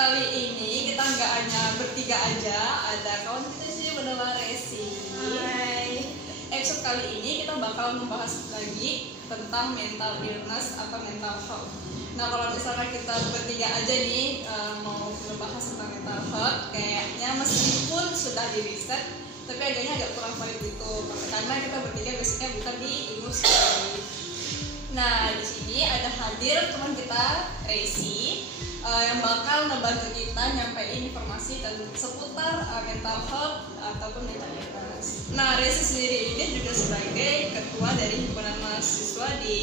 kali ini kita nggak hanya bertiga aja, ada kawan kita sih bernama Resi. Hai. Episode kali ini kita bakal membahas lagi tentang mental illness atau mental health. Nah, kalau misalnya kita bertiga aja nih mau membahas tentang mental health, kayaknya meskipun sudah di riset, tapi agaknya agak kurang valid gitu, karena kita bertiga basicnya bukan di ilmu psikologi. Nah, di sini ada hadir teman kita Resi yang bakal ngebantu kita nyampein informasi dan seputar mental health ataupun mental illness. Nah, Resi sendiri ini juga sebagai ketua dari himpunan mahasiswa di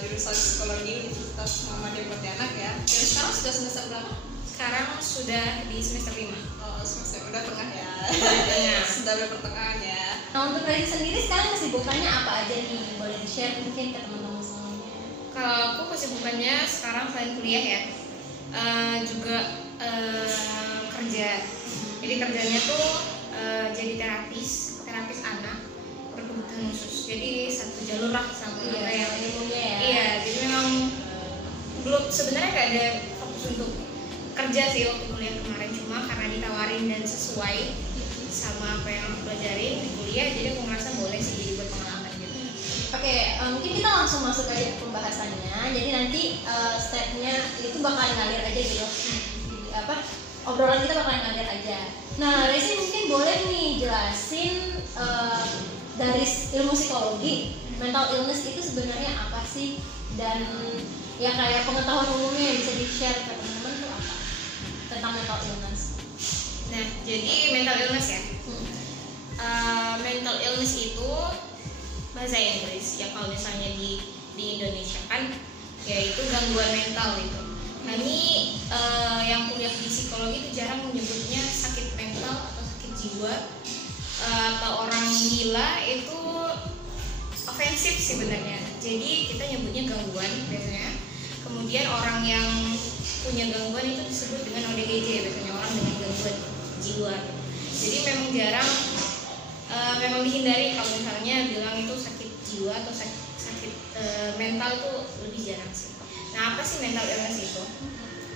jurusan psikologi Universitas Muhammadiyah Pontianak ya. Dan sekarang sudah semester berapa? Sekarang sudah di semester 5. Oh, semester udah tengah ya. Tengah. Sudah pertengahan ya. Nah, untuk Resi sendiri sekarang kesibukannya apa aja nih? Boleh di-share mungkin ke teman-teman semuanya. Kalau aku kesibukannya sekarang selain kuliah ya, juga kerja. Jadi kerjanya tuh jadi terapis anak berkebutuhan khusus. Jadi satu jalur lah sama apa yang ilmunya ya. Iya, jadi memang belum sebenarnya nggak ada fokus untuk kerja sih waktu kuliah kemarin, cuma karena ditawarin dan sesuai sama apa yang aku pelajarin di kuliah, jadi aku ngerasa boleh sih jadi buat pengalaman gitu. Oke, mungkin kita langsung masuk aja ke pembahasannya. Jadi nanti stepnya itu bakal ngalir aja gitu. Obrolan kita bakal ngalir aja. Nah, Resi mungkin boleh nih jelasin dari ilmu psikologi, mental illness itu sebenarnya apa sih? Dan ya kayak pengetahuan umumnya yang bisa di-share ke teman-teman tuh apa tentang mental illness? Nah, jadi mental illness ya. Mental illness itu bahasa Inggris ya, kalau misalnya di Indonesia kan yaitu gangguan mental gitu. Nah, ini yang kuliah di psikologi itu jarang menyebutnya sakit mental atau sakit jiwa atau orang gila, itu ofensif sebenarnya. Jadi kita nyebutnya gangguan biasanya. Kemudian orang yang punya gangguan itu disebut dengan ODGJ, biasanya orang dengan gangguan jiwa. Jadi memang jarang, memang dihindari kalau misalnya bilang itu sakit jiwa atau sakit mental, itu lebih jarang sih. Nah, apa sih mental illness itu?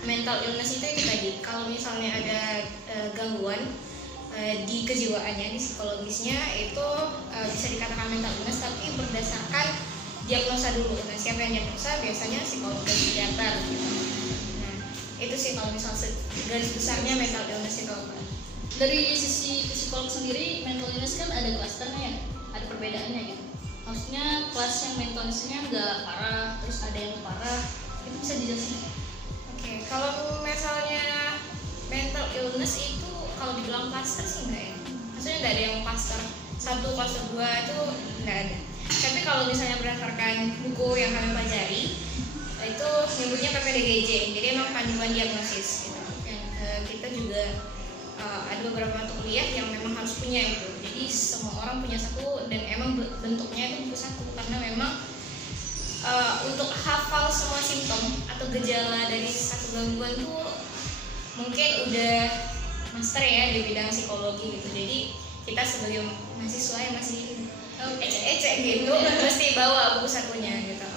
Mental illness itu tadi, kalau misalnya ada gangguan di kejiwaannya, di psikologisnya itu bisa dikatakan mental illness, tapi berdasarkan diagnosa dulu. Nah, siapa yang diagnosa? Biasanya psikolog dan psikiater gitu. Nah, itu sih kalau misalnya garis besarnya mental illness itu apa. Dari sisi psikolog sendiri, mental illness kan ada klasternya ya, ada perbedaannya gitu. Maksudnya kelas yang mental illness-nya nggak parah, terus ada yang parah, itu bisa dijelasin? Oke, kalau misalnya mental illness itu kalau dibilang klaster sih enggak ya. Maksudnya nggak ada yang klaster 1, klaster 2 itu nggak ada. Tapi kalau misalnya berdasarkan buku yang kami pelajari, itu nyebutnya PPDGJ. Jadi emang panduan diagnosis gitu. Kita juga ada beberapa mata kuliah yang memang harus punya itu. Jadi semua orang punya satu, dan emang bentuknya itu buku satu, karena memang untuk hafal semua simptom atau gejala dari satu gangguan tuh mungkin udah master ya di bidang psikologi gitu. Jadi kita sebagai mahasiswa yang masih ecek gitu mesti bawa buku satunya gitu.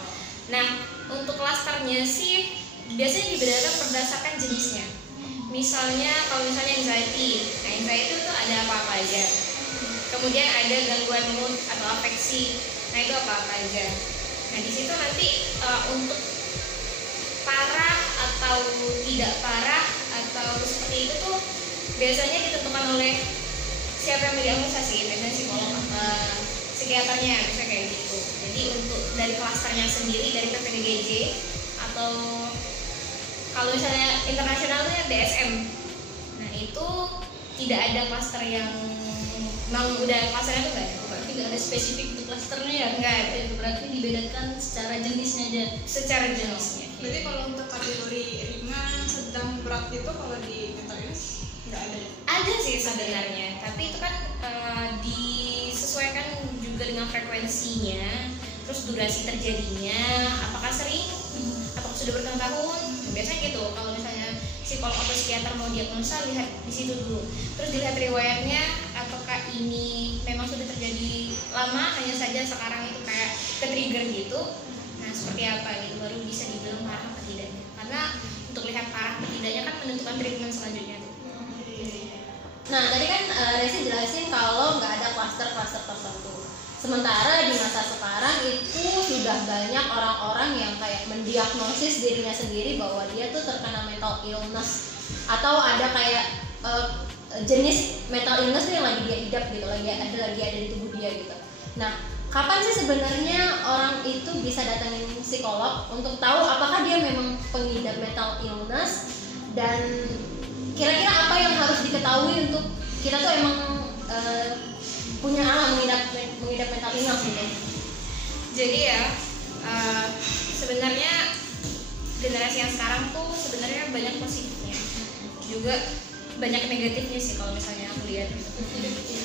Nah, untuk klasternya sih biasanya dibedakan berdasarkan jenisnya. Misalnya kalau misalnya anxiety, nah anxiety itu ada apa-apa aja. Kemudian ada gangguan mood atau afeksi, nah itu apa-apa aja. Nah, di situ nanti untuk parah atau tidak parah atau seperti itu tuh biasanya ditentukan oleh siapa yang mendiagnosa sih, biasanya psikolog apa psikiaternya, bisa kayak gitu. Jadi untuk dari klasternya sendiri, dari PPDGJ atau kalau misalnya internasional itu DSM, nah itu tidak ada klaster yang memang udah klasternya tuh nggak ada. Berarti nggak ada spesifik untuk klasternya ya? Nggak ada. Itu berarti dibedakan secara jenisnya aja. Secara jenisnya. Berarti kalau untuk kategori ringan, sedang, berat itu kalau di mental illness nggak ada ya? Ada sih sebenarnya, tapi itu kan disesuaikan juga dengan frekuensinya, terus durasi terjadinya, apakah sering, apakah sudah bertahun-tahun. Biasanya gitu. Kalau misalnya psikolog atau psikiater mau diagnosa, lihat di situ dulu. Terus dilihat riwayatnya, apakah ini memang sudah terjadi lama, hanya saja sekarang itu kayak ke trigger gitu. Nah, seperti apa gitu baru bisa dibilang parah atau tidaknya. Karena untuk lihat parah atau tidaknya kan menentukan treatment selanjutnya tuh. Nah tadi kan Resi jelasin kalau nggak ada klaster-klaster tertentu. Sementara di masa sekarang itu sudah banyak orang-orang yang kayak mendiagnosis dirinya sendiri bahwa dia tuh terkena mental illness atau ada kayak jenis mental illness yang lagi dia idap gitu, lagi ada di tubuh dia gitu. Nah, kapan sih sebenarnya orang itu bisa datangin psikolog untuk tahu apakah dia memang pengidap mental illness dan kira-kira apa yang harus diketahui untuk kita tuh emang punya mengidap mental illness gitu. Jadi ya sebenarnya generasi yang sekarang tuh sebenarnya banyak positifnya, juga banyak negatifnya sih kalau misalnya aku lihat gitu.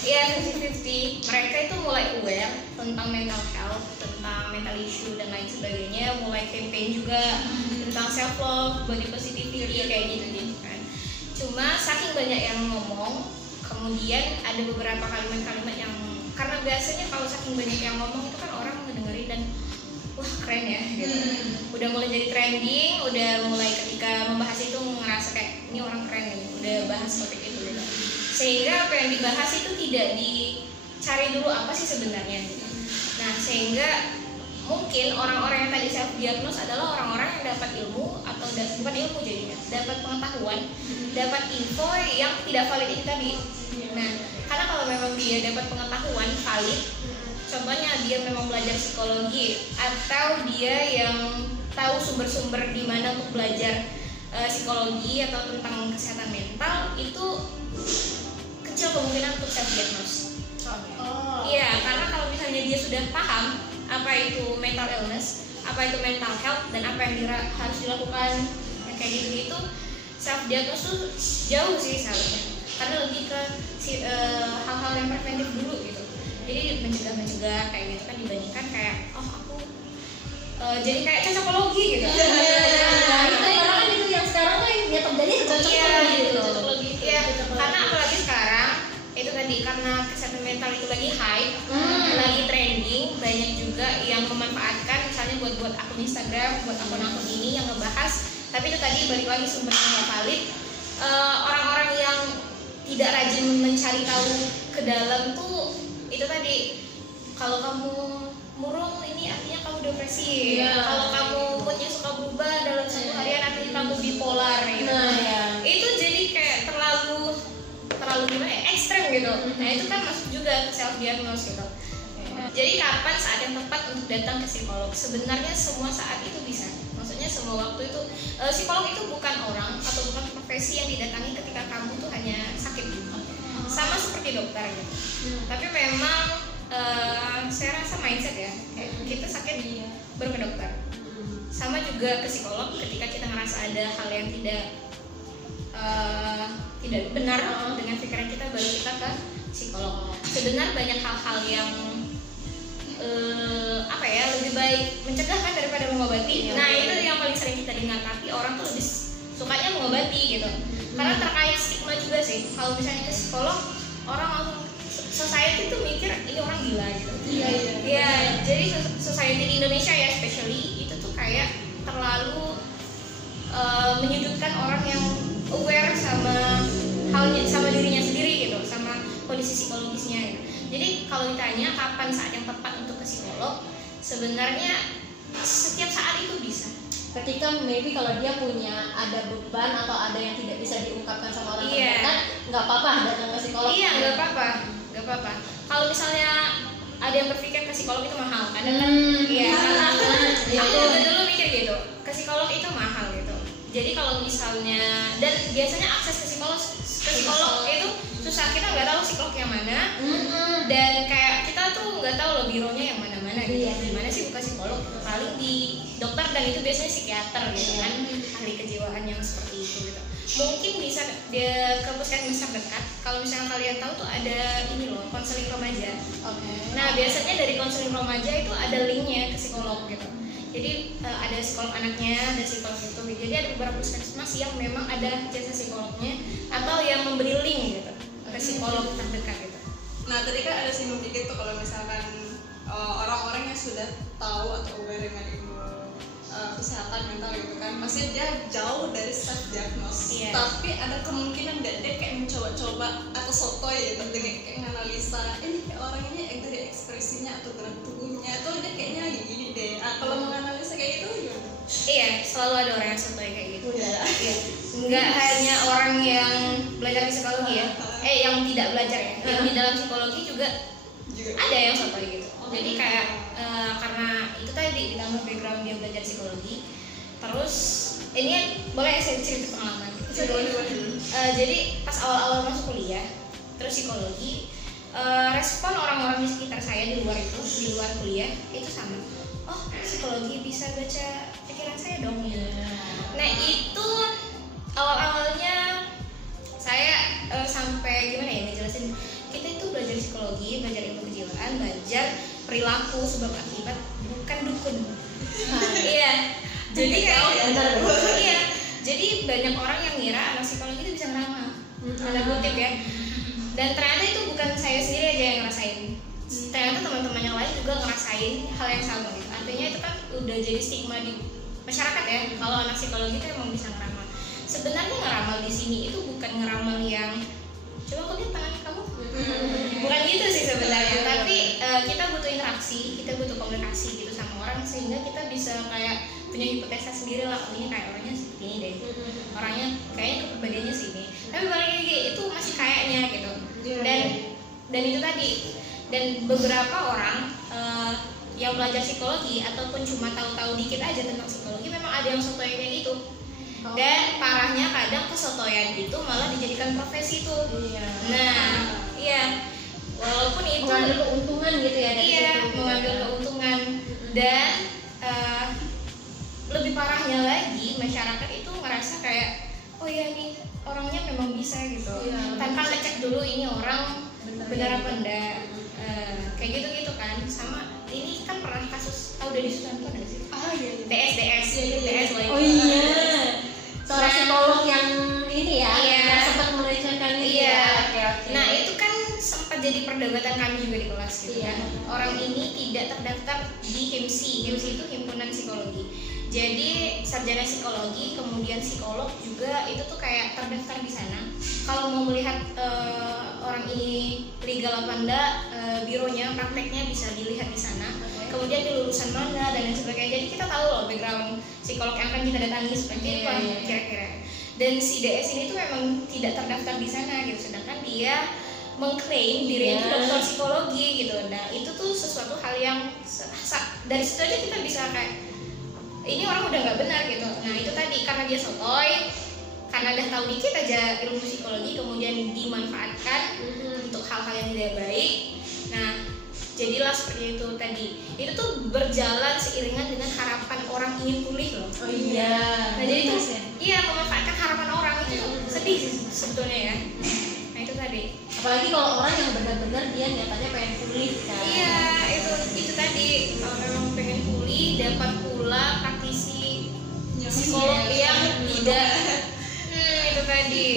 Iya, 50-50. Mereka itu mulai aware tentang mental health, tentang mental issue dan lain sebagainya, mulai campaign juga tentang self love, body positivity kayak gitu kan. Cuma saking banyak yang ngomong, kemudian ada beberapa kalimat-kalimat yang karena biasanya kalau saking banyak yang ngomong itu kan orang ngedengerin dan wah keren ya gitu. Udah mulai jadi trending, udah mulai ketika membahas itu ngerasa kayak ini orang keren nih, udah bahas topik itu gitu. Sehingga apa yang dibahas itu tidak dicari dulu apa sih sebenarnya gitu. Nah sehingga mungkin orang-orang yang tadi self diagnose adalah orang-orang yang dapat ilmu atau bukan ilmu jadinya, dapat pengetahuan, dapat info yang tidak valid itu tadi. Nah karena kalau memang dia dapat pengetahuan valid, contohnya dia memang belajar psikologi atau dia yang tahu sumber-sumber di mana untuk belajar psikologi atau tentang kesehatan mental, itu kecil kemungkinan untuk self diagnose. Iya, karena kalau misalnya dia sudah paham apa itu mental illness, apa itu mental health dan apa yang harus dilakukan kayak gitu-gitu, self diagnose tuh jauh sih seharusnya, karena lebih ke hal-hal yang preventif dulu gitu. Jadi mencegah kayak gitu kan, dibandingkan kayak aku jadi kayak cocokologi gitu. Nah, itu karena kan itu yang sekarang kan yang terjadi cocokologi gitu. Iya, karena apalagi sekarang itu tadi karena kesehatan mental itu lagi hype, lagi trending, banyak juga yang memanfaatkan misalnya buat akun Instagram, buat akun-akun ini yang ngebahas, tapi itu tadi balik lagi sumbernya nggak valid. Orang-orang yang tidak rajin mencari tahu ke dalam tuh itu tadi, kalau kamu murung ini artinya kamu depresi, kalau kamu moodnya suka berubah dalam satu harian artinya kamu bipolar gitu. Itu jadi kayak terlalu gimana ya, ekstrem gitu. Nah itu kan masuk juga ke self diagnose gitu. Jadi kapan saat yang tepat untuk datang ke psikolog? Sebenarnya semua saat itu bisa. Maksudnya semua waktu itu psikolog itu bukan orang atau bukan profesi yang didatangi ketika kamu tuh hanya sakit. Sama seperti dokter gitu. Tapi memang saya rasa mindset ya, kita sakit baru ke dokter. Sama juga ke psikolog ketika kita ngerasa ada hal yang tidak benar dengan pikiran kita, baru kita ke psikolog. Sebenarnya banyak hal-hal yang lebih baik mencegah kan daripada mengobati. Nah itu yang paling sering kita dengar, tapi orang tuh lebih sukanya mengobati gitu. Karena terkait stigma juga sih. Kalau misalnya ke psikolog, orang langsung society tuh mikir ini orang gila gitu. Iya. Jadi society di Indonesia ya, especially itu tuh kayak terlalu menyudutkan orang yang aware sama dirinya sendiri gitu, sama kondisi psikologisnya gitu. Jadi kalau ditanya kapan saat yang tepat untuk ke psikolog, sebenarnya setiap saat itu bisa. Ketika maybe kalau dia punya ada beban atau ada yang tidak bisa diungkapkan sama orang terdekat, nggak apa-apa datang ke psikolog. Iya, nggak apa-apa. Kalau misalnya ada yang berpikir ke psikolog itu mahal, ada kan? Iya. Aku dulu mikir gitu, ke psikolog itu mahal gitu. Jadi kalau misalnya, dan biasanya akses ke psikolog itu susah, kita nggak tahu psikolog yang mana, dan kayak kita tuh nggak tahu loh bironya yang mana-mana gitu. Gimana sih buka psikolog? Paling di dokter, dan itu biasanya psikiater gitu kan, ahli kejiwaan yang seperti itu gitu. Mungkin bisa dia ke puskesmas terdekat. Kalau misalnya kalian tahu tuh ada ini loh, konseling remaja. Nah biasanya dari konseling remaja itu ada linknya ke psikolog gitu. Jadi ada psikolog anaknya, ada psikolog itu. Jadi ada beberapa puskesmas yang memang ada jasa psikolognya atau yang memberi link gitu ke psikolog terdekat gitu. Nah tadi kan ada singgung dikit tuh kalau misalkan orang-orang yang sudah tahu atau aware dengan ilmu kesehatan mental gitu kan, pasti dia jauh dari self diagnose. Iya. Tapi ada kemungkinan dia kayak mencoba-coba atau sotoy gitu dengan kayak menganalisa ini kayak orang ini dari ekspresinya atau gerak tubuhnya tuh dia kayaknya lagi gini deh. Kalau menganalisa kayak gitu gimana? Iya, selalu ada orang yang sotoy kayak gitu. Iya. Iya. Nggak hanya orang yang belajar psikologi ya, yang tidak belajar ya, yang di dalam psikologi juga ada yang sotoy gitu. Jadi kayak karena itu tadi ditambah background dia belajar psikologi, terus ini boleh saya cerita pengalaman. Jadi pas awal-awal masuk kuliah, terus psikologi, respon orang-orang di sekitar saya di luar kuliah itu sama. Oh, psikologi bisa baca pikiran saya dong. Nah itu awal-awalnya saya sampai gimana ya ngejelasin, kita itu belajar psikologi, belajar ilmu kejiwaan, belajar perilaku sebab akibat, bukan dukun. Iya. Jadi kayak iya. Jadi banyak orang yang ngira anak psikologi itu bisa ngeramal. Tanda kutip ya. Dan ternyata itu bukan saya sendiri aja yang ngerasain. Ternyata teman-teman yang lain juga ngerasain hal yang sama gitu. Artinya itu kan udah jadi stigma di masyarakat ya, kalau anak psikologi itu emang bisa ngeramal. Sebenarnya ngeramal di sini itu bukan ngeramal yang coba kau lihat tangan kamu, bukan gitu sih sebenarnya. Tapi kita butuh interaksi, kita butuh komunikasi gitu sama orang sehingga kita bisa kayak punya hipotesa sendiri lah, ini kayak orangnya seperti ini deh, orangnya kayaknya kepribadiannya sini. Tapi balik lagi itu masih kayaknya gitu. Dan itu tadi, dan beberapa orang yang belajar psikologi ataupun cuma tahu-tahu dikit aja tentang psikologi memang ada yang sotoy kayak gitu. Dan parahnya kadang kesotoyan itu malah dijadikan profesi tuh. Nah, iya. Walaupun itu mengambil keuntungan gitu ya dari situ. Mengambil keuntungan. Dan lebih parahnya lagi masyarakat itu ngerasa kayak oh ya nih orangnya memang bisa gitu. Tanpa ngecek dulu ini orang benar apa enggak. Kayak gitu-gitu kan. Sama ini kan pernah kasus tahu dari Susanto enggak sih? DS. Oh iya. Seorang psikolog yang ini ya, yang sempat melecehkan ini. Iya. Ya. Nah itu kan sempat jadi perdebatan kami juga di kelas gitu kan. Orang ini tidak terdaftar di HIMSI. HIMSI itu himpunan psikologi. Jadi sarjana psikologi, kemudian psikolog juga itu tuh kayak terdaftar di sana. Kalau mau melihat orang ini legal apa enggak, bironya, prakteknya bisa dilihat di sana. Kemudian di lulusan mana dan lain sebagainya. Jadi kita tahu loh background psikolog yang akan kita datangi seperti itu kira-kira. Dan si DS ini tuh memang tidak terdaftar di sana gitu. Sedangkan dia mengklaim dirinya itu dokter psikologi gitu. Nah itu tuh sesuatu hal yang dari situ aja kita bisa kayak ini orang udah nggak benar gitu. Nah itu tadi karena dia sotoy, karena udah tahu dikit aja ilmu psikologi kemudian dimanfaatkan untuk hal-hal yang tidak baik. Nah jadilah seperti itu tadi. Itu tuh berjalan seiringan dengan harapan orang ingin pulih loh. Oh iya. Nah jadi itu memanfaatkan harapan orang itu sedih sebetulnya ya. Nah itu tadi. Apalagi kalau orang yang benar-benar dia nyatanya pengen pulih kan. Iya itu tadi, kalau memang pengen pulih dapat pula praktisi psikolog yang tidak itu tadi.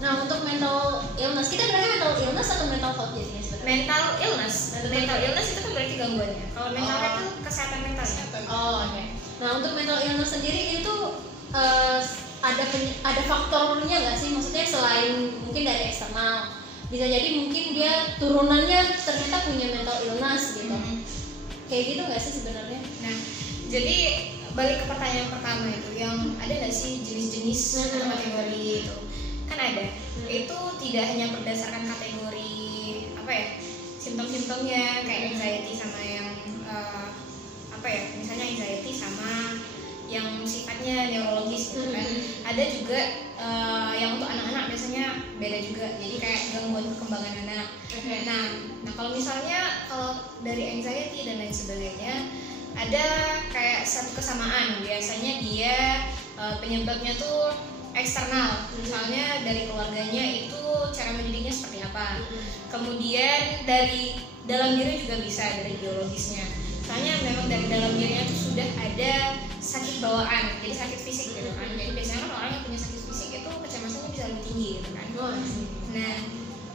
Nah untuk mental illness, kita berarti mental illness atau mental health jadinya sebenarnya? Mental illness itu kan berarti gangguannya. Kalau mental health itu kesehatan mentalnya. Oh oke. Nah untuk mental illness sendiri itu ada faktornya nggak sih? Maksudnya selain mungkin dari eksternal, bisa jadi mungkin dia turunannya ternyata punya mental illness gitu. Kayak gitu nggak sih sebenarnya? Nah jadi balik ke pertanyaan pertama itu, yang ada nggak sih jenis-jenis kategori itu? Kan ada. Itu tidak hanya berdasarkan kategori simptom-simptomnya kayak anxiety sama yang misalnya anxiety sama yang sifatnya neurologis gitu kan. Ada juga yang untuk anak-anak biasanya beda juga, jadi kayak gangguan perkembangan anak. Nah kalau misalnya dari anxiety dan lain sebagainya ada kayak satu kesamaan, biasanya dia penyebabnya tuh eksternal, misalnya dari keluarganya itu cara mendidiknya seperti apa. Kemudian dari dalam diri juga bisa, dari biologisnya. Misalnya memang dari dalam dirinya itu sudah ada sakit bawaan, jadi sakit fisik gitu kan. Jadi biasanya kan orang yang punya sakit fisik itu kecemasannya bisa lebih tinggi gitu kan. Nah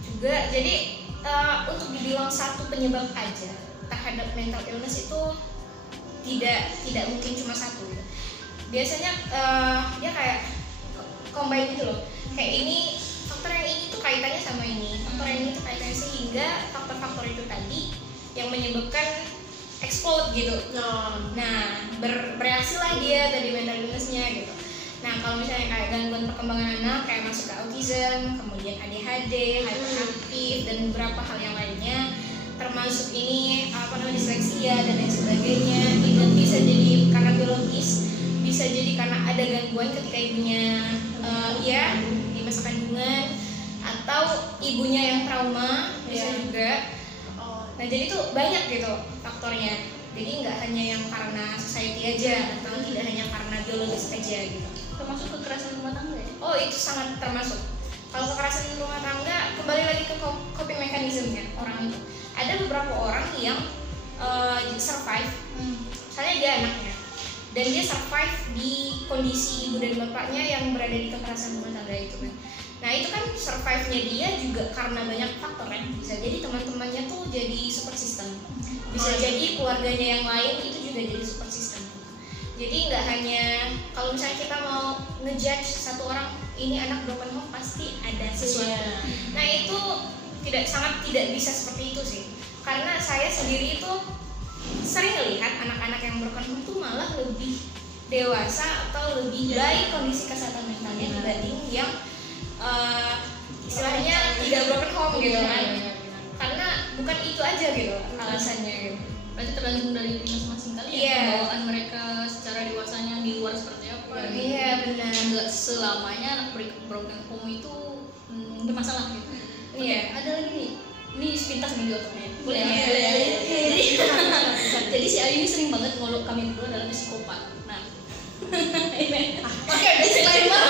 juga jadi untuk dibilang satu penyebab aja terhadap mental illness itu tidak mungkin cuma satu gitu. Biasanya dia kayak combine gitu loh, kayak ini faktor yang ini tuh kaitannya sama ini, faktor yang ini tuh kaitannya, sehingga faktor-faktor itu tadi yang menyebabkan explode gitu. Nah bereaksi lah dia tadi mental illness-nya gitu. Nah kalau misalnya kayak gangguan perkembangan anak kayak masuk ke autism, kemudian ADHD, hyperaktif, dan beberapa hal yang lainnya, termasuk ini disleksia dan lain sebagainya, itu bisa jadi karena biologis, bisa jadi karena ada gangguan ketika ibunya di masa kandungan, atau ibunya yang trauma bisa juga. Nah jadi itu banyak gitu faktornya, jadi nggak hanya yang karena society aja, atau tidak hanya karena biologis aja gitu. Termasuk kekerasan rumah tangga ya? Oh itu sangat termasuk. Kalau kekerasan rumah tangga, kembali lagi ke coping mechanism-nya orang itu. Ada beberapa orang yang survive, misalnya dia anaknya, dan dia survive di kondisi ibu dan bapaknya yang berada di kekerasan rumah tangga itu kan. Nah itu kan survive-nya dia juga karena banyak faktor kan. Bisa jadi teman-temannya tuh jadi support system, bisa jadi keluarganya yang lain itu juga jadi support system. Jadi nggak hanya kalau misalnya kita mau ngejudge satu orang ini anak broken home pasti ada sesuatu. Nah itu sangat tidak bisa seperti itu sih, karena saya sendiri itu sering melihat anak-anak yang broken home tuh malah lebih dewasa atau lebih baik kondisi kesehatan mentalnya dibanding yang istilahnya tidak broken home gitu kan. Karena bukan itu aja gitu alasannya gitu. Berarti tergantung dari masing-masing kali ya, bawaan mereka secara dewasanya di luar seperti apa. Iya benar. Nggak selamanya anak broken home itu bermasalah gitu. Iya. Ada lagi nih, ini sepintas nih di otaknya. Boleh ya? Jadi si Ayu ini sering banget ngeluk kami berdua dalam psikopat. Nah, oke, disclaimer.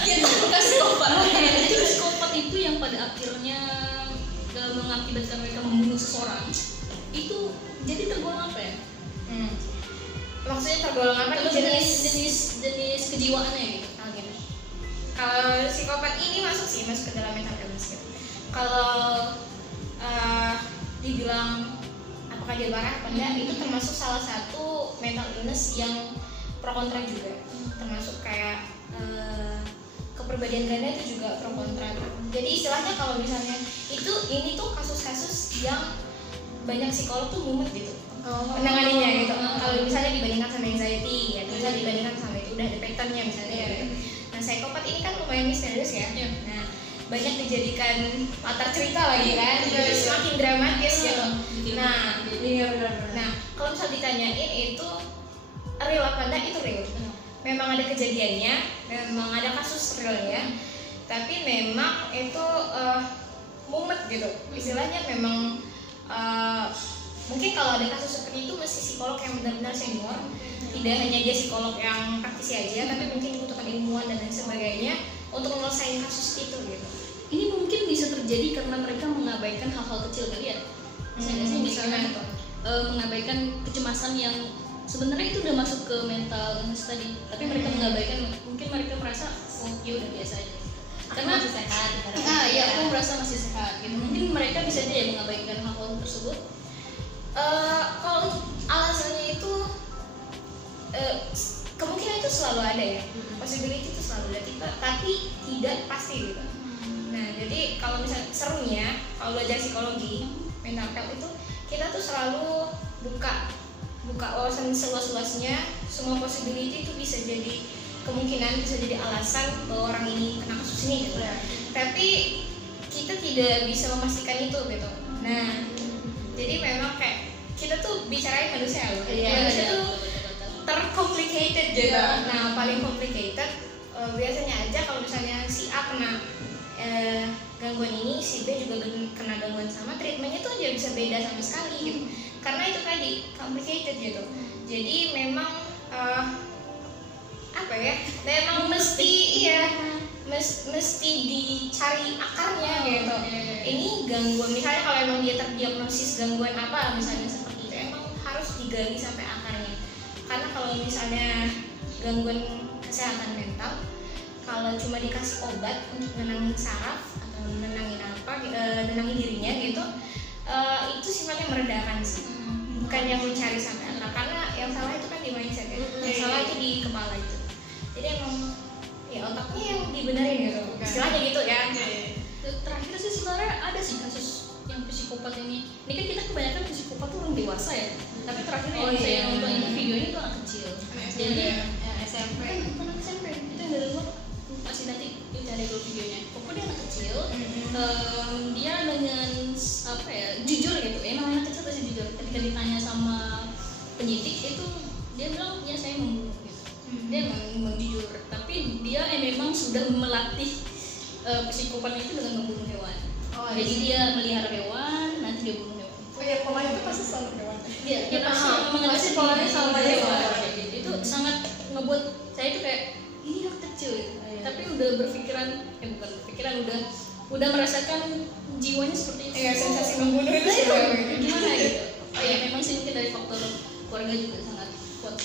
Kita bukan psikopat. Jadi psikopat itu yang pada akhirnya mengakibatkan mereka membunuh seseorang. Itu jadi tergolong apa ya? Maksudnya tergolong apa? Jenis kejiwaannya gitu. Kalau psikopat ini masuk ke dalam mental illness gitu. Kalau dibilang apakah dia parah apa enggak, itu termasuk salah satu mental illness yang pro kontra juga. Termasuk kayak kepribadian ganda itu juga pro kontra. Jadi istilahnya kalau misalnya ini tuh kasus-kasus yang banyak psikolog tuh mumet gitu penanganannya gitu. Kalau misalnya dibandingkan sama anxiety ya, misalnya dibandingkan sama itu udah ada patternnya misalnya gitu. Nah psikopat ini kan lumayan misterius ya. Nah banyak dijadikan latar cerita lagi kan, jadi semakin dramatis gitu. Nah kalau misal ditanyain itu real apa enggak, itu real. Memang ada kejadiannya, memang ada kasus realnya, tapi memang itu mumet gitu. Istilahnya memang mungkin kalau ada kasus seperti itu mesti psikolog yang benar-benar senior, tidak hanya dia psikolog yang praktisi aja, tapi mungkin dibutuhkan ilmuwan dan lain sebagainya untuk menyelesaikan kasus itu gitu. Ini mungkin bisa terjadi karena mereka mengabaikan hal-hal kecil kali ya. Misalnya mengabaikan kecemasan yang sebenarnya itu udah masuk ke mental illness tadi, tapi mereka mengabaikan, mungkin mereka merasa oh ya udah biasa aja. Karena masih sehat. Aku merasa masih sehat gitu. Mungkin mereka bisa aja ya mengabaikan hal-hal tersebut. Kalau alasannya itu kemungkinan itu selalu ada ya, possibility itu selalu ada, tapi tidak pasti gitu. Nah jadi kalau misalnya serunya kalau belajar psikologi mental health itu kita tuh selalu buka wawasan seluas-luasnya, semua possibility itu bisa jadi kemungkinan, bisa jadi alasan bahwa orang ini kena kasus ini gitu. Tapi kita tidak bisa memastikan itu gitu. Nah jadi memang kayak kita tuh bicarain manusia loh. Manusia tuh tercomplicated gitu. Nah paling complicated biasanya aja kalau misalnya si A kena gangguan ini, si B juga kena gangguan sama, treatmentnya tuh aja bisa beda sama sekali gitu. Karena itu tadi complicated gitu. Jadi memang memang mesti dicari akarnya gitu. Ini gangguan, misalnya kalau emang dia terdiagnosis gangguan apa misalnya seperti itu, emang harus digali sampai akarnya. Karena kalau misalnya gangguan kesehatan mental, kalau cuma dikasih obat untuk nenangin saraf atau nenangin dirinya gitu, itu sifatnya meredakan sih, bukan yang mencari sampai akar. Karena di kepala gitu. Jadi emang ya otaknya yang dibenerin gitu, istilahnya gitu ya. Terakhir sih sebenarnya ada sih kasus yang psikopat ini kan kita kebanyakan psikopat tuh orang dewasa ya, tapi terakhir yang saya nonton videonya itu anak kecil. Jadi SMP bukan anak SMP, itu yang dari luar masih nanti cari dulu videonya. Pokoknya dia anak kecil, dia dengan apa ya, jujur gitu. Emang anak kecil pasti jujur. Ketika ditanya sama penyidik itu dia bilang ya saya membunuh gitu. Dia memang jujur, tapi dia memang sudah melatih psikopat itu dengan membunuh hewan. Jadi dia melihara hewan, nanti dia bunuh hewan. Polanya itu pasti selalu hewan. Dia pasti polanya sama hewan. Itu sangat ngebuat saya itu kayak ini anak kecil gitu. Tapi udah berpikiran, bukan berpikiran, udah merasakan jiwanya seperti itu. Sensasi membunuh itu Gimana gitu? Ya memang sih mungkin dari faktor keluarga juga sangat kuat.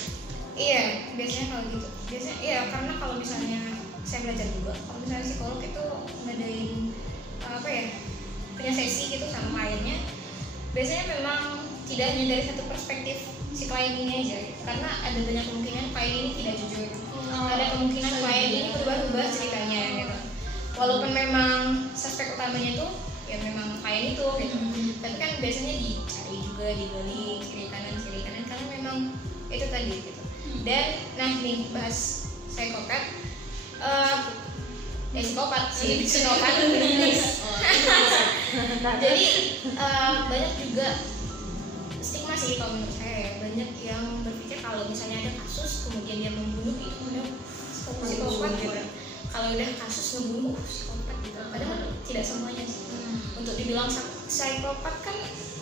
Iya, biasanya kalau gitu. Biasanya iya, karena kalau misalnya saya belajar juga, kalau misalnya psikolog itu ngadain punya sesi gitu sama kliennya, biasanya memang tidak hanya dari satu perspektif si klien ini aja gitu. Karena ada banyak kemungkinan klien ini tidak jujur, ada kemungkinan klien ini berubah-ubah ceritanya gitu. Walaupun memang suspek utamanya itu ya memang klien itu gitu, tapi kan biasanya dicari juga, digali kiri kanan karena memang itu tadi gitu. Dan nah nih bahas psikopat, psikopat klinis. Jadi banyak juga stigma sih kalau menurut saya ya. Banyak yang berpikir kalau misalnya ada kasus kemudian dia membunuh itu udah psikopat gitu. Kalau udah kasus ngebunuh psikopat gitu. Padahal tidak semuanya sih. Untuk dibilang psikopat kan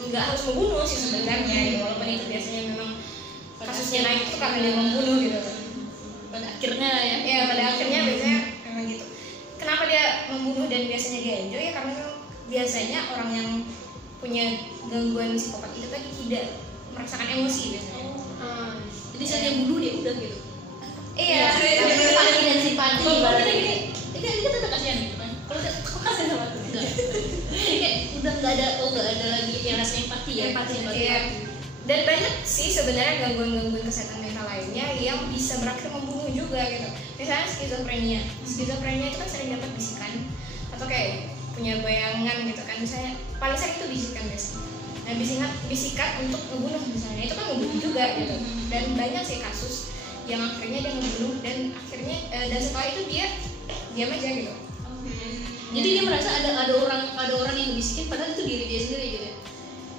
nggak harus membunuh sih sebenarnya gitu. Walaupun itu biasanya memang kasusnya naik itu karena dia membunuh gitu. Pada akhirnya pada akhirnya biasanya memang gitu. Kenapa dia membunuh dan biasanya dia enjoy ya karena memang biasanya orang yang punya gangguan psikopat itu tadi tidak merasakan emosi biasanya. Jadi saat dia bunuh dia udah gitu. Iya. Empati dan simpati. Kalau kita tetap kasihan gitu kan. Kalau kok kasihan sama aku enggak. Jadi kayak udah nggak ada lagi yang rasa empati ya. Iya. Dan banyak sih sebenarnya gangguan-gangguan kesehatan mental lainnya yang bisa berakhir membunuh juga gitu. Misalnya skizofrenia itu kan sering dapat bisikan atau kayak punya bayangan gitu kan, misalnya paling sering itu bisikan biasanya. Nah bisikan untuk ngebunuh misalnya itu kan ngebunuh juga gitu. Dan banyak sih kasus yang akhirnya dia ngebunuh dan akhirnya dan setelah itu dia diam aja gitu. Jadi dia merasa ada orang yang ngebisikin padahal itu diri dia sendiri gitu ya.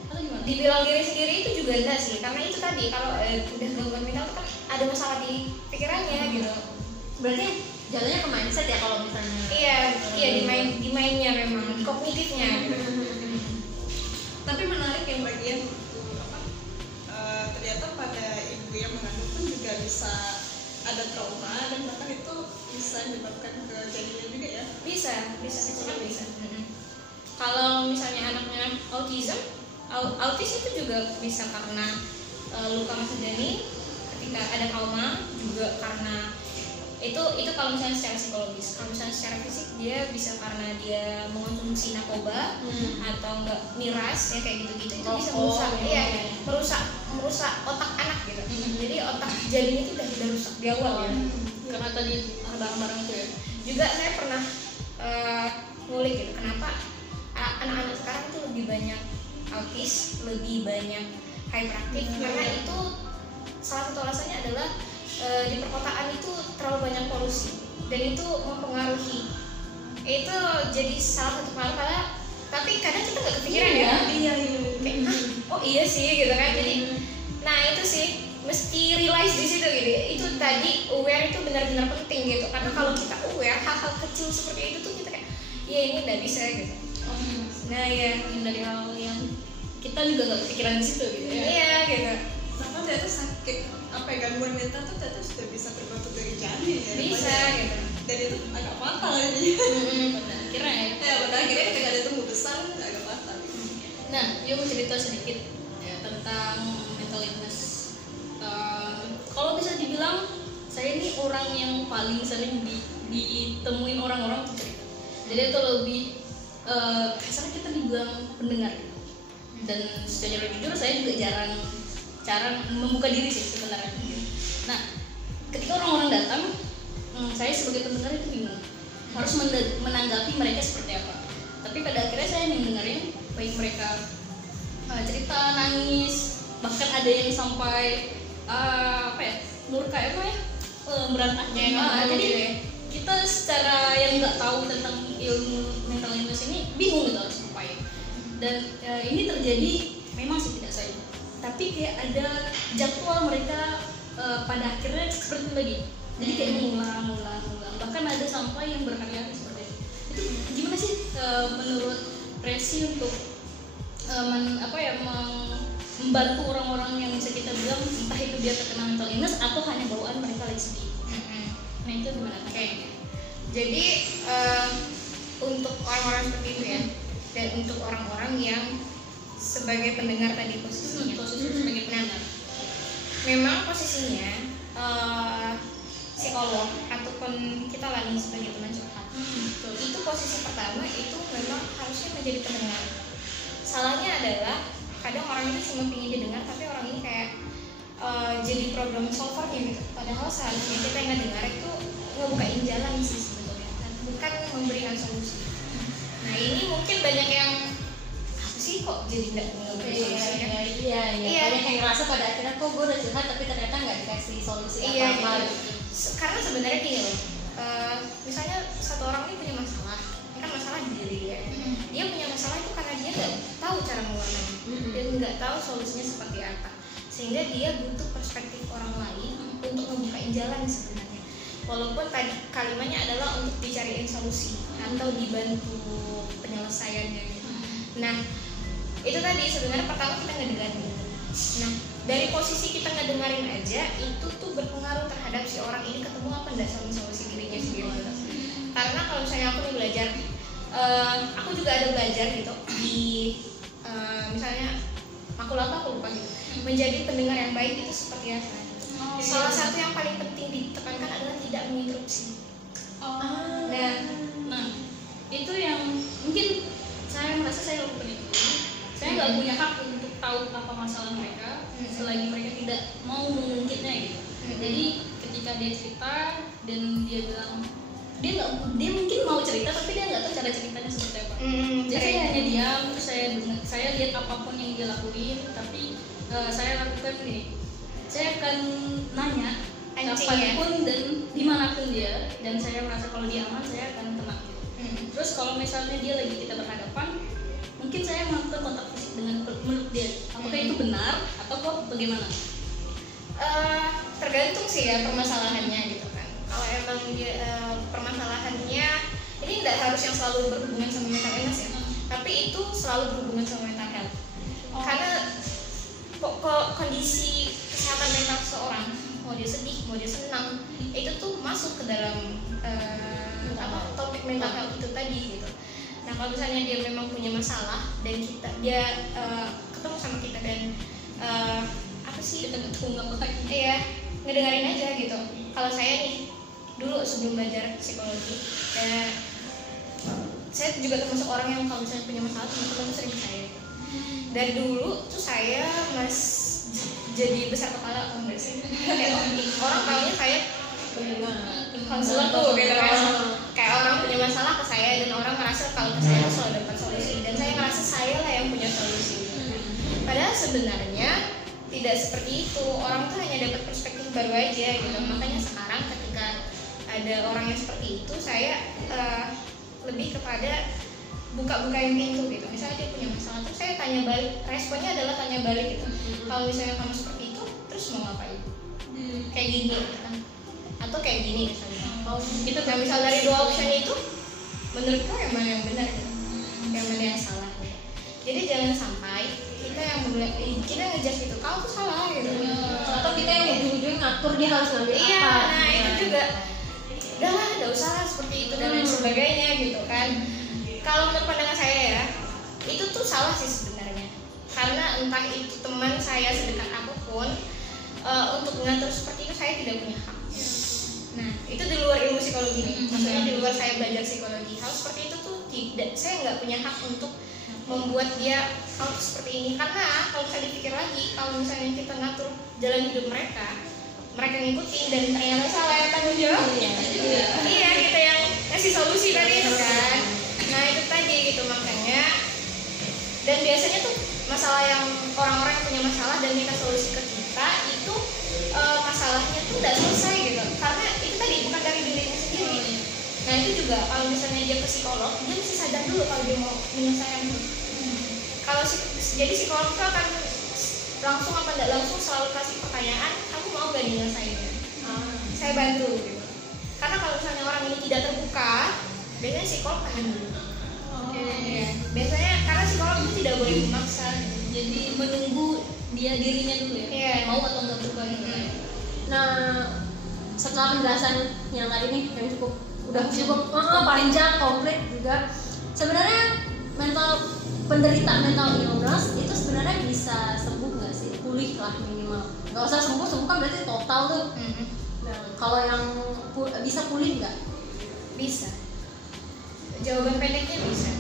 Atau gimana? Dibilang diri sendiri itu juga enggak sih, karena itu tadi kalau udah gangguan mental kan ada masalah di pikirannya gitu. Berarti jalannya ke mindset ya kalau misalnya. Iya di mainnya memang di kognitifnya gitu. Tapi menarik yang bagian itu ternyata pada ibu yang mengandung pun juga bisa ada trauma dan bahkan itu bisa menyebabkan ke janinnya juga ya. Bisa. Kalau misalnya anaknya autis itu juga bisa karena luka masa janin ketika ada trauma, juga karena itu kalau misalnya secara psikologis. Kalau misalnya secara fisik dia bisa karena dia mengonsumsi narkoba atau enggak miras ya kayak gitu-gitu, itu bisa merusak otak anak gitu. Jadi otak janin itu udah rusak di awal ya. Karena tadi barang-barang itu ya. Juga saya pernah ngulik gitu kenapa anak-anak sekarang itu lebih banyak autis, lebih banyak hyperaktif, karena itu salah satu alasannya adalah di perkotaan itu terlalu banyak polusi dan itu mempengaruhi. Itu jadi salah satu pengaruh, tapi kadang kita nggak kepikiran ya. Kayak, oh iya sih gitu kan. Jadi nah itu sih mesti realize di situ gitu. Itu tadi aware itu benar-benar penting gitu, karena kalau kita aware hal-hal kecil seperti itu tuh kita kayak ya ini nggak bisa gitu. Nah ya Dari hal yang kita juga nggak kepikiran di situ gitu ya. Iya gitu. Sampai ternyata sakit gangguan mental tuh ternyata sudah bisa terbentuk dari janin ya. Bisa gitu. Dan itu agak fatal jadi. Pada akhirnya ketika dia tumbuh besar agak fatal. Nah, dia mau cerita sedikit ya, tentang mental illness. Kalau bisa dibilang saya ini orang yang paling sering ditemuin orang-orang tuh cerita. Jadi itu lebih kasarnya kita dibilang pendengar. Dan secara jujur saya juga jarang membuka diri sih sebenarnya. Nah, ketika orang-orang datang, saya sebagai pendengar itu bingung harus menanggapi mereka seperti apa. Tapi pada akhirnya saya mendengarnya, baik mereka cerita, nangis, bahkan ada yang sampai murka berantaknya. Jadi kita secara yang nggak tahu tentang ilmu mental illness ini bingung gitu harus ngapain. Dan ini terjadi memang sih tidak saja, tapi kayak ada jadwal mereka pada akhirnya seperti itu lagi. Jadi kayak mengulang. Bahkan ada sampai yang berhari-hari seperti itu. Itu gimana sih menurut Resi untuk membantu orang-orang yang bisa kita bilang entah itu dia terkena mental illness atau hanya bawaan mereka lagi sedih. Nah itu gimana? Jadi untuk orang-orang seperti itu ya, dan untuk orang-orang yang sebagai pendengar tadi posisinya. Sebagai pendengar. Memang posisinya psikolog ataupun kita lagi sebagai teman curhat. Itu posisi pertama itu memang harusnya menjadi pendengar. Salahnya adalah kadang orang itu cuma ingin didengar, tapi orang ini kayak jadi problem solvernya gitu. Padahal seharusnya kita yang ngedengar itu ngebukain jalan sih sebetulnya, bukan memberikan solusi. Nah ini mungkin banyak yang apa sih kok jadi nggak ngeberikan solusi? Iya. Banyak yang ngerasa pada akhirnya kok gue udah curhat tapi ternyata nggak dikasih solusi apa-apa. Gitu. Karena sebenarnya gini loh, misalnya satu orang ini punya masalah, ini kan masalah di diri dia. Dia punya masalah itu karena dia nggak tahu cara mengeluarkannya dan nggak tahu solusinya seperti apa, sehingga dia butuh perspektif orang lain untuk membukain jalan sebenarnya. Walaupun tadi kalimatnya adalah untuk dicariin solusi atau dibantu penyelesaiannya gitu. Nah itu tadi sebenarnya pertama kita ngedengerin. Nah dari posisi kita ngedengerin aja itu tuh berpengaruh terhadap si orang ini ketemu apa enggak sama solusi dirinya sendiri gitu. Karena kalau misalnya aku nih belajar, aku juga ada belajar gitu di misalnya makulata aku lupa gitu, menjadi pendengar yang baik itu seperti apa. Salah satu yang paling penting ditekankan adalah tidak menginterupsi. Nah itu yang mungkin saya merasa saya lakukan itu. Saya nggak punya hak untuk tahu apa masalah mereka selagi mereka tidak mau mengungkitnya gitu. Jadi ketika dia cerita dan dia bilang dia mungkin mau cerita tapi dia nggak tahu cara ceritanya seperti apa. Jadi saya hanya diam, terus saya lihat apapun yang dia lakuin, tapi saya lakukan gini, saya akan nanya kapanpun dan dimanapun dia, dan saya merasa kalau dia aman saya akan tenang gitu. Terus kalau misalnya dia lagi kita berhadapan, mungkin saya melakukan kontak fisik dengan meluk dia. Apakah itu benar atau kok bagaimana? Tergantung sih ya permasalahannya gitu kan. Kalau emang dia permasalahannya ini tidak harus yang selalu berhubungan sama mental illness ya, tapi itu selalu berhubungan sama mental health. Karena kondisi kesehatan mental seseorang, mau dia sedih, mau dia senang, itu tuh masuk ke dalam topik mental health itu tadi gitu. Nah kalau misalnya dia memang punya masalah dan dia ketemu sama kita dan kita ketemu lagi. Iya, ngedengerin aja gitu. Kalau saya nih dulu sebelum belajar psikologi, saya juga termasuk orang yang kalau misalnya punya masalah teman-teman sering ke saya. Dari dulu tuh saya jadi besar kepala kalau nggak sih. Orang taunya saya konselor tuh gitu kan. Kayak orang punya masalah ke saya dan orang ngerasa kalau ke saya itu selalu dapat solusi, dan saya ngerasa saya lah yang punya solusi. Padahal sebenarnya tidak seperti itu. Orang tuh hanya dapat perspektif baru aja gitu. Makanya sekarang ketika ada orang yang seperti itu, saya lebih kepada buka-bukain pintu gitu. Misalnya dia punya masalah, terus saya tanya balik. Responnya adalah tanya balik gitu. Kalau misalnya kamu seperti itu, terus mau ngapain? Kayak gini gitu kan. Atau kayak gini misalnya. Gitu. Nah misal dari dua option itu, menurutku yang mana yang benar gitu? Yang mana yang salah gitu. Jadi jangan sampai kita ngejudge gitu, kamu tuh salah gitu. Atau kita yang ujung-ujung ngatur dia harus ngambil apa. Iya, nah itu juga udahlah, nggak usah lah seperti itu dan lain sebagainya gitu kan. Kalau menurut pandangan saya ya, itu tuh salah sih sebenarnya. Karena entah itu teman saya sedekat apapun, untuk mengatur seperti itu saya tidak punya hak. Nah itu di luar ilmu psikologi nih, maksudnya di luar saya belajar psikologi. Hal seperti itu tuh tidak, saya nggak punya hak untuk membuat dia seperti ini. Karena kalau saya dipikir lagi, kalau misalnya kita ngatur jalan hidup mereka, mereka ngikutin dan ternyata salah, yang tanggung jawab iya kita yang ngasih solusi tadi itu kan. Nah itu tadi gitu, makanya dan biasanya tuh masalah yang orang-orang yang punya masalah dan minta solusi ke kita itu masalahnya tuh udah selesai gitu, karena itu tadi bukan dari dirinya sendiri. Nah itu juga kalau misalnya dia ke psikolog, dia mesti sadar dulu kalau dia mau menyelesaikan itu. Kalau jadi psikolog itu akan langsung apa enggak langsung selalu kasih pertanyaan, kamu mau gak dinyelesainnya? Saya bantu gitu. Karena kalau misalnya orang ini tidak terbuka, biasanya psikolog tahan dulu. Ya. Biasanya karena psikolog itu tidak boleh memaksa, Jadi menunggu dia dirinya dulu ya, Iya. mau atau nggak berubah gitu. Nah, setelah penjelasan yang tadi nih yang udah cukup panjang, komplit juga. Sebenarnya penderita mental illness itu sebenarnya bisa sembuh nggak sih? Pulih lah minimal. Nggak usah sembuh kan berarti total tuh. Nah, kalau yang bisa pulih nggak? Bisa. Jawaban pendeknya bisa.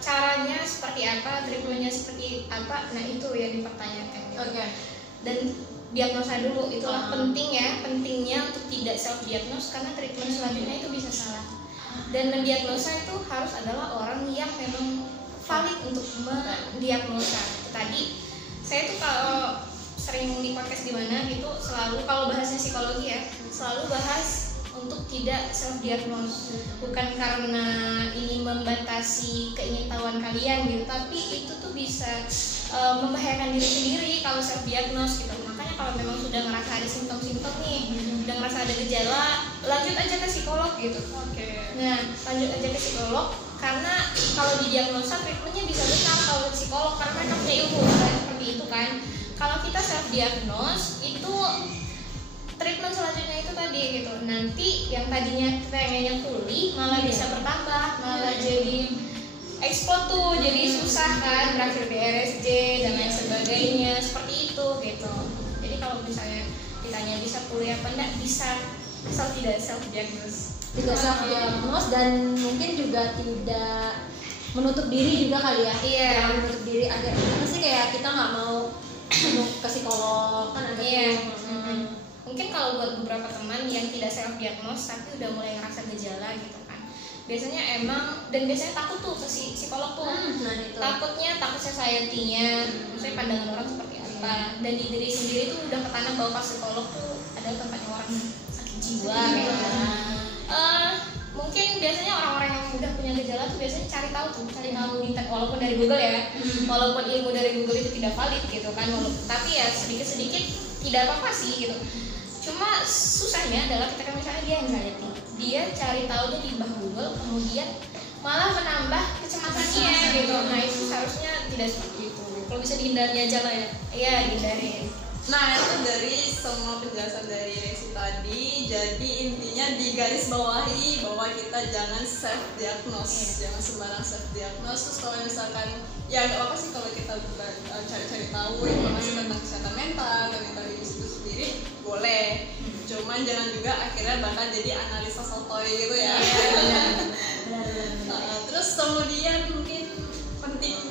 Caranya seperti apa, treatmentnya seperti apa, nah itu yang dipertanyakan gitu. Oke. Dan diagnosa dulu, itulah penting ya, pentingnya untuk tidak self diagnose karena treatment selanjutnya itu bisa salah. Dan mendiagnosa itu harus adalah orang yang memang valid untuk mendiagnosa. Tadi saya tuh kalau sering di podcast di mana gitu selalu kalau bahasnya psikologi ya, selalu bahas untuk tidak self diagnose, bukan karena ini membatasi keingintahuan kalian gitu, tapi itu tuh bisa membahayakan diri sendiri kalau self diagnose gitu. Makanya kalau memang sudah ngerasa ada simptom-simptom nih, udah ngerasa ada gejala, lanjut aja ke psikolog gitu. Nah, lanjut aja ke psikolog karena kalau didiagnosa treatmentnya bisa benar kalau ke psikolog karena mereka punya ilmu seperti itu kan. Kalau kita self diagnose itu treatment selanjutnya itu tadi gitu, nanti yang tadinya pengennya pulih malah bisa bertambah, malah jadi explode tuh, jadi susah kan, berakhir di RSJ dan lain sebagainya seperti itu gitu. Jadi kalau misalnya ditanya bisa pulih apa enggak, bisa asal tidak self diagnose. Tidak self diagnose dan mungkin juga tidak menutup diri juga kali ya. Iya. Jangan menutup diri agak pasti kayak kita nggak mau ke psikolog kan ada. Iya. Mungkin kalau buat beberapa teman yang tidak self diagnose tapi udah mulai ngerasa gejala gitu kan, biasanya emang dan biasanya takut tuh ke psikolog tuh. Nah, itu. takut society-nya, maksudnya pandangan orang seperti apa, dan di diri sendiri tuh udah ketanam bahwa pas psikolog tuh adalah tempatnya orang sakit jiwa gitu. Mungkin biasanya orang-orang yang udah punya gejala tuh biasanya cari tahu di walaupun dari Google ya, walaupun ilmu dari Google itu tidak valid gitu kan, tapi ya sedikit-sedikit tidak apa-apa sih gitu. Cuma susahnya adalah ketika misalnya dia anxiety, dia cari tahu tuh di Google, kemudian malah menambah kecemasannya gitu. Nah itu seharusnya tidak seperti itu. Kalau bisa dihindari aja lah ya. Iya, dihindari. Nah itu dari semua penjelasan dari Resi tadi, jadi intinya digarisbawahi bahwa kita jangan self diagnose, jangan sembarang self diagnose. Terus kalau misalkan ya nggak apa sih kalau kita cari-cari tahu informasi tentang kesehatan mental dan mental diri itu sendiri boleh, cuman jangan juga akhirnya bakal jadi analisa sotoy gitu ya. Terus kemudian mungkin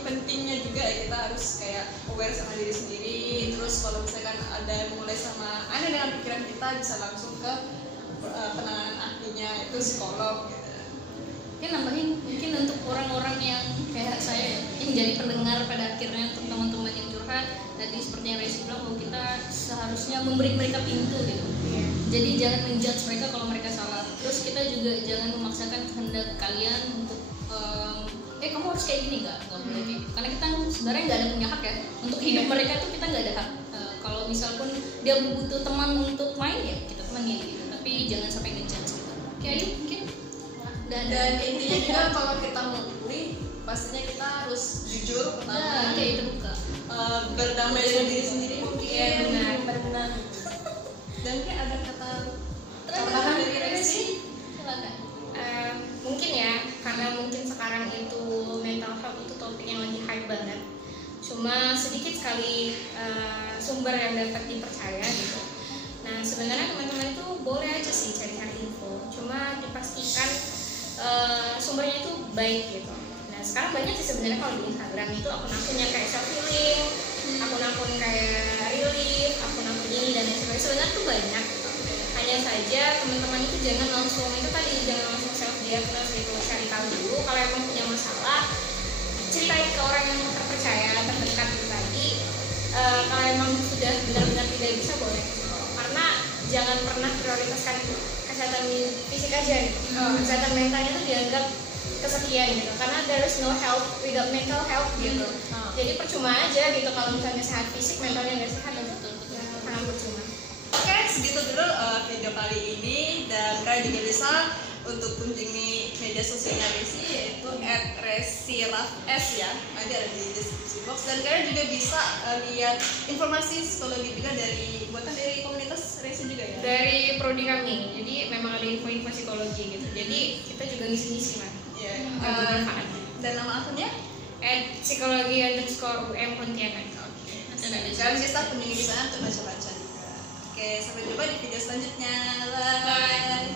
pentingnya juga ya kita harus kayak aware sama diri sendiri. Terus kalau misalkan ada mulai sama aneh dengan pikiran kita, bisa langsung ke penanganan ahlinya, itu psikolog gitu. Mungkin nambahin mungkin untuk orang-orang yang kayak saya yang jadi pendengar pada akhirnya, untuk teman-teman yang curhat tadi seperti yang Resi bilang bahwa kita seharusnya memberi mereka pintu gitu. Jadi jangan menjudge mereka kalau mereka salah. Terus kita juga jangan memaksakan kehendak kalian untuk kamu harus kayak gini, nggak boleh kayak gitu. Karena kita sebenarnya nggak ada punya hak ya untuk hidup mereka itu, kita nggak ada hak. Kalau misal pun dia butuh teman untuk main ya kita temenin gitu, tapi jangan sampai ngejudge gitu. Kayak mungkin dan intinya juga kalau kita mau pulih pastinya kita harus jujur pertama, kayak terbuka, berdamai dengan diri sendiri mungkin. Iya benar. Dan kayak ada kata Tambahan dari Resi. silakan. Mungkin ya, karena mungkin sekarang itu mental health itu topik yang lagi hype banget. Cuma sedikit sekali sumber yang dapat dipercaya gitu. Nah sebenarnya teman-teman itu boleh aja sih cari-cari info, cuma dipastikan sumbernya itu baik gitu. Nah sekarang banyak sih sebenarnya kalau di Instagram itu akun-akunnya kayak self healing, akun-akun kayak relief, akun-akun ini dan lain sebagainya. hanya saja teman-teman itu jangan langsung self diagnose gitu, cari tahu dulu. Kalau emang punya masalah, ceritain ke orang yang terpercaya, terdekat gitu tadi. Kalau emang sudah benar-benar tidak bisa, boleh. Karena jangan pernah prioritaskan kesehatan fisik aja gitu. Kesehatan mentalnya tuh dianggap kesekian gitu, karena there is no health without mental health gitu. Jadi percuma aja gitu kalau misalnya sehat fisik, mentalnya nggak sehat, sangat percuma. Oke, segitu dulu video kali ini, dan kalian juga bisa untuk kunjungi media sosialnya Resi, yaitu @resirafs ya, nanti ada di deskripsi box. Dan kalian juga bisa lihat informasi psikologi juga buatan dari komunitas Resi juga ya, Dari prodi kami, jadi memang ada info-info psikologi gitu. Jadi kita juga ngisi-ngisi lah. Bermanfaat. Dan nama akunnya @psikologi_UM Pontianak. kalian bisa kunjungi di sana untuk baca-baca juga. Oke, sampai jumpa di video selanjutnya. Bye.